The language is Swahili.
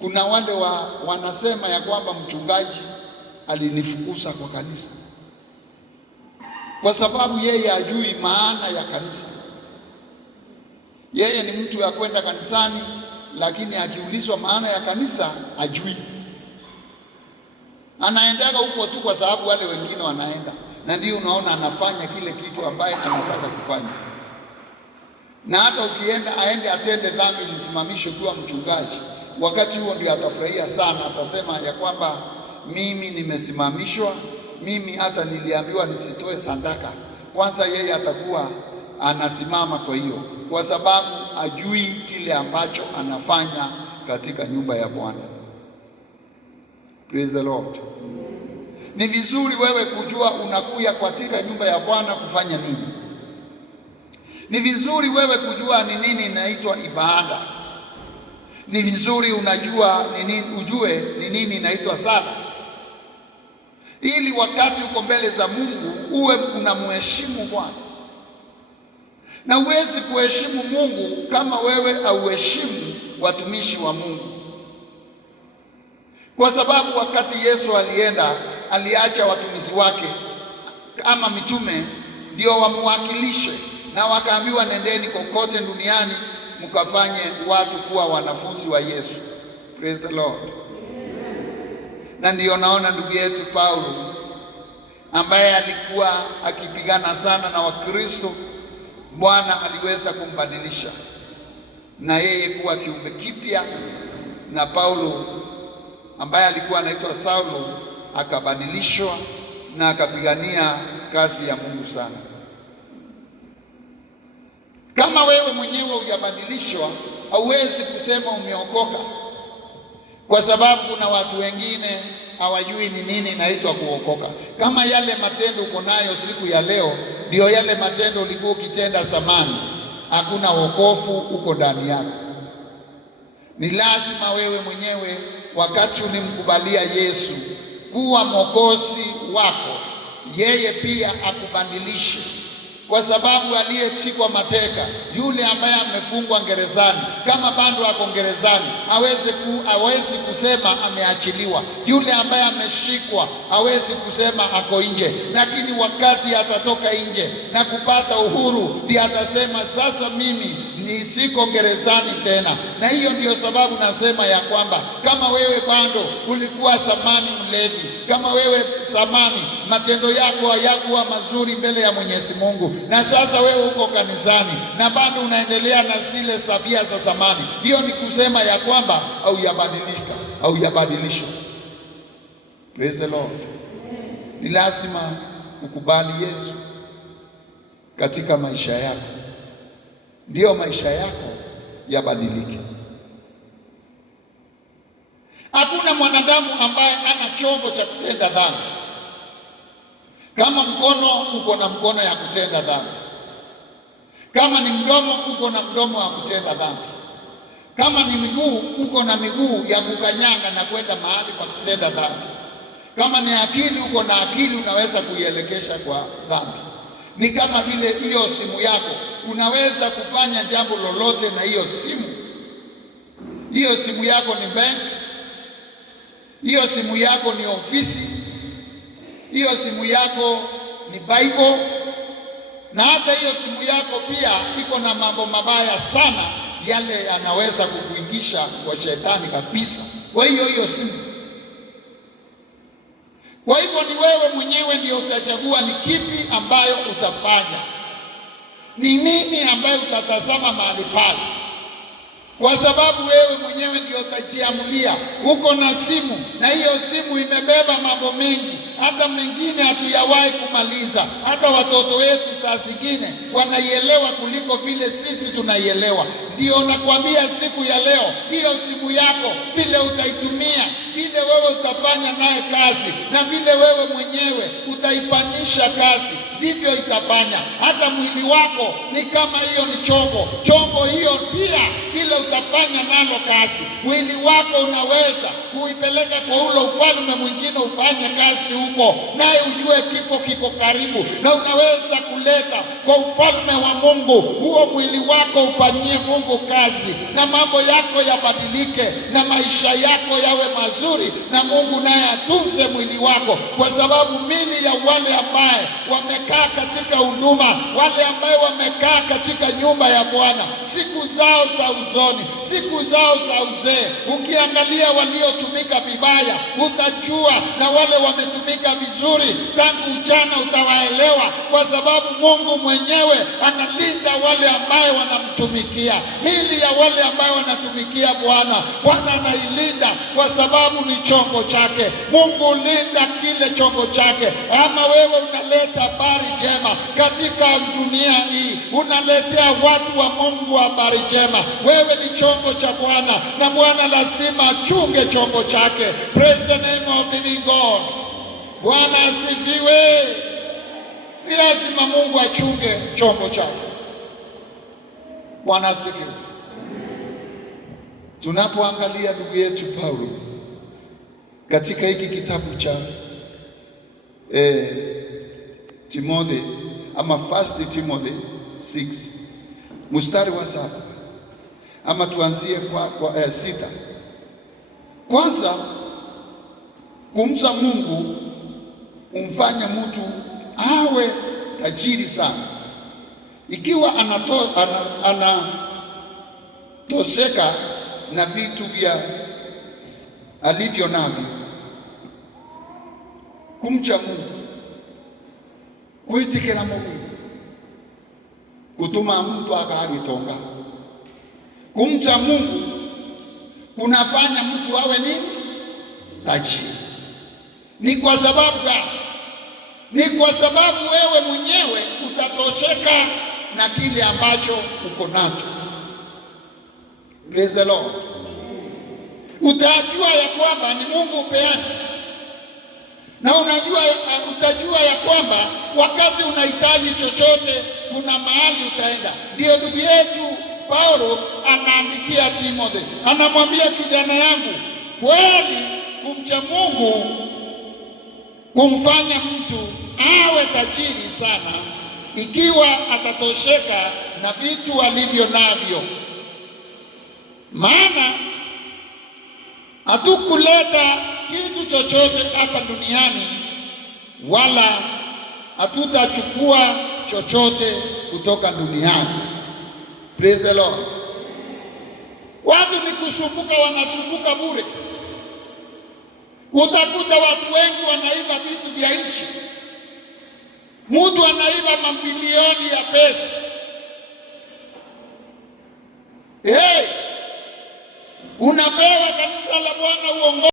Kuna wale wanasema ya kwamba mchungaji alinifukuza kwa kanisa kwa sababu yeye hajui maana ya kanisa. Yeye ni mtu ya kwenda kanisani, lakini akiulizwa maana ya kanisa hajui. Anaendaga huko tu kwa sababu wale wengine wanaenda, na ndio unaona anafanya kile kitu ambaye anataka kufanya. Na hata ukienda aende atende dhambi, msimamishe kuwa mchungaji, wakati huo ndio atafurahia sana. Atasema ya kwamba mimi nimesimamishwa, mimi hata niliambiwa nisitoe sadaka. Kwanza yeye atakuwa anasimama kwa hiyo, kwa sababu ajui kile ambacho anafanya katika nyumba ya Bwana. Praise the Lord. Ni vizuri wewe kujua unakuja katika nyumba ya Bwana kufanya nini. Ni vizuri wewe kujua ni nini inaitwa ibada. Ni vizuri ujue ni nini inaitwa sala, ili wakati uko mbele za Mungu uwe unamheshimu Bwana. Na huwezi kuheshimu Mungu kama wewe hauheshimu watumishi wa Mungu, kwa sababu wakati Yesu aliacha watumishi wake kama mitume ndio wamwakilishe, na wakaambiwa nendeni kokote duniani mkafanye watu kuwa wanafunzi wa Yesu. Praise the Lord. Na ndio naona ndugu yetu Paulo ambaye alikuwa akipigana sana na Wakristo, Bwana aliweza kumbadilisha na yeye kuwa kiumbe kipya, na Paulo ambaye alikuwa anaitwa Saulo akabadilishwa na akapigania kazi ya Mungu sana. Kama wewe mwenyewe hujabadilishwa, hauwezi kusema umeokoka, kwa sababu kuna watu wengine hawajui ni nini inaitwa kuokoka. Kama yale matendo uko nayo siku ya leo ndio yale matendo ulikuwa ukitenda zamani, hakuna wokovu uko ndani yako. Ni lazima wewe mwenyewe wakati ulimkubalia Yesu kuwa mwokozi wako, yeye pia akubadilishe, kwa sababu aliyeshikwa mateka, yule ambaye amefungwa gerezani, kama bado ako gerezani, hawezi kusema ameachiliwa. Yule ambaye ameshikwa hawezi kusema ako nje, lakini wakati atatoka nje na kupata uhuru, ndiye atasema sasa mimi siko gerezani tena. Na hiyo ndio sababu nasema ya kwamba kama wewe bado ulikuwa zamani mlevi, kama wewe zamani matendo yako hayakuwa mazuri mbele ya Mwenyezi Mungu, na sasa wewe uko kanisani na bado unaendelea na zile tabia za zamani, hiyo ni kusema ya kwamba haujabadilika. Praise the Lord. Ni lazima ukubali Yesu katika maisha yako, ndio maisha yako yabadilike. Hakuna mwanadamu ambaye ana chombo cha kutenda dhambi. Kama mkono, uko na mkono ya kutenda dhambi. Kama ni mdomo, uko na mdomo wa kutenda dhambi. Kama ni miguu, uko na miguu ya kukanyanga na kwenda mahali pa kutenda dhambi. Kama ni akili, uko na akili unaweza kuielekesha kwa dhambi. Ni kama vile hiyo simu yako, unaweza kufanya jambo lolote na hiyo simu. Hiyo simu yako ni bank, hiyo simu yako ni ofisi, hiyo simu yako ni Bible, na hata hiyo simu yako pia iko na mambo mabaya sana, yale yanaweza kukuingisha kwa shetani kabisa. Kwa hiyo simu. Kwa hivyo ni wewe mwenyewe ndio utachagua ni kipi ambayo utafanya, ni nini ambayo utatazama mahali pale, kwa sababu wewe mwenyewe ndio utajiamulia. Uko na simu, na hiyo simu imebeba mambo mengi, hata mengine hatuyawahi kumaliza. Hata watoto wetu saa zingine wanaielewa kuliko vile sisi tunaielewa. Ndio nakwambia siku ya leo, hiyo simu yako vile utaitumia, vile wewe utafanya naye kazi, na vile wewe mwenyewe utaifanyisha kazi, ndivyo itafanya. Hata mwili wako ni kama hiyo ni chombo hiyo pia vile utafanya nalo kazi. Mwili wako unaweza kuipeleka kwa ule ufalme mwingine ufanye kazi huko, naye ujue kifo kiko karibu, na unaweza amekuleta kwa ufalme wa Mungu, huo mwili wako ufanyie Mungu kazi, na mambo yako yabadilike, na maisha yako yawe mazuri, na Mungu naye atunze mwili wako, kwa sababu mili ya wale ambaye wamekaa katika huduma, wale ambaye wamekaa katika nyumba ya Bwana, siku zao za uzoni, siku zao za uzee, ukiangalia waliotumika vibaya utajua, na wale wametumika vizuri tangu ujana utawaelewa, kwa sababu Mungu mwenyewe analinda wale ambaye wanamtumikia. Mili ya wale ambaye wanatumikia Bwana, Bwana anailinda kwa sababu ni chombo chake. Mungu linda kile chombo chake. Ama wewe unaleta habari njema katika dunia hii, unaletea watu wa Mungu habari njema, wewe ni chombo cha Bwana, na Bwana lazima achunge chombo chake. Praise the name of living God. Bwana asifiwe. Ni lazima Mungu achunge chombo chake. Bwana asifiwe. Tunapoangalia ndugu yetu Paulo katika hiki kitabu cha Timothy ama 1 Timothy 6 mstari wa 7, ama tuanzie kwa 6. Kwanza, kumcha Mungu umfanya mtu awe tajiri sana, ikiwa anatosheka na vitu vya alivyo navyo. Kumcha Mungu, kwitikira Mungu kutuma mtu akagitonga. Kumcha Mungu kunafanya mtu awe nini? Tajiri. Ni kwa sababu gani? Ni kwa sababu wewe mwenyewe utatosheka na kile ambacho uko nacho. Praise the Lord. Utajua ya kwamba ni Mungu upeana, na utajua ya kwamba wakati unahitaji chochote kuna mahali utaenda. Ndio ndugu yetu Paulo anaandikia Timothy, anamwambia kijana yangu, kweli kumcha Mungu kumfanya mtu awe tajiri sana ikiwa atatosheka na vitu alivyo navyo. Maana hatukuleta kitu chochote hapa duniani, wala hatutachukua chochote kutoka duniani. Praise the Lord. Watu ni kusumbuka, wanasumbuka bure. Utakuta watu wengi wanaiba vitu vya nchi. Mtu anaiba mabilioni ya pesa. Unapewa kanisa la Bwana uongozi.